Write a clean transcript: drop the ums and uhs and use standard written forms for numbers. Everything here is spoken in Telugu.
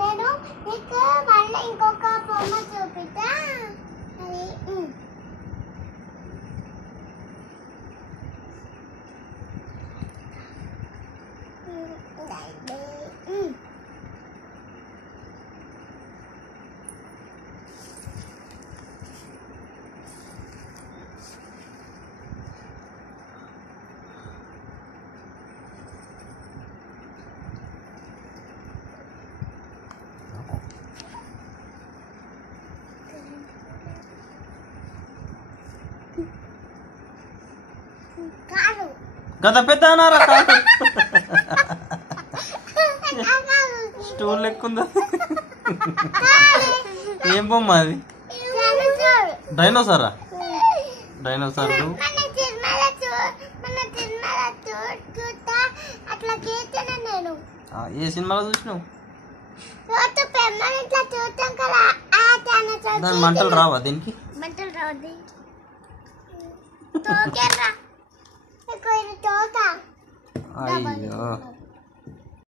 నేను నీకు మళ్ళీ ఇంకొక బొమ్మ చూపిస్తా. గత పెద్ద అన్నారా స్టూల్ లెక్కుందా? ఏం బొమ్మ అది? డైనోసారా? డైనోసార్ ఏ సినిమాలో చూసినావు? దాని మంటలు రావా దీనికి? మంటలు రావద్ది. అయ్యో